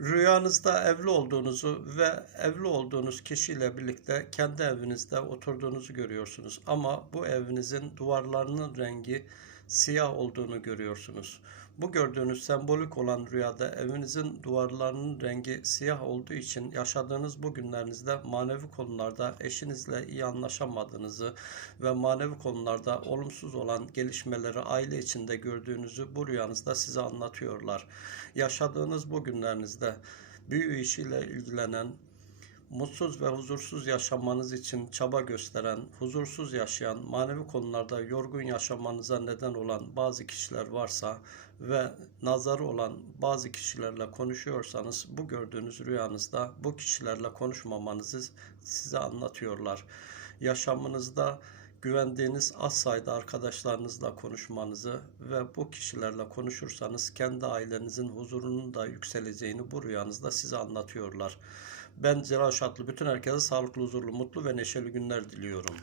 Rüyanızda evli olduğunuzu ve evli olduğunuz kişiyle birlikte kendi evinizde oturduğunuzu görüyorsunuz. Ama bu evinizin duvarlarının rengi siyah olduğunu görüyorsunuz. Bu gördüğünüz sembolik olan rüyada evinizin duvarlarının rengi siyah olduğu için yaşadığınız bu günlerinizde manevi konularda eşinizle iyi anlaşamadığınızı ve manevi konularda olumsuz olan gelişmeleri aile içinde gördüğünüzü bu rüyanızda size anlatıyorlar. Yaşadığınız bu günlerinizde büyü işiyle ilgilenen, mutsuz ve huzursuz yaşamanız için çaba gösteren, huzursuz yaşayan, manevi konularda yorgun yaşamanıza neden olan bazı kişiler varsa ve nazarı olan bazı kişilerle konuşuyorsanız bu gördüğünüz rüyanızda bu kişilerle konuşmamanızı size anlatıyorlar. Yaşamınızda güvendiğiniz az sayıda arkadaşlarınızla konuşmanızı ve bu kişilerle konuşursanız kendi ailenizin huzurunun da yükseleceğini bu rüyanızda size anlatıyorlar. Ben Celal Şatlı bütün herkese sağlıklı, huzurlu, mutlu ve neşeli günler diliyorum.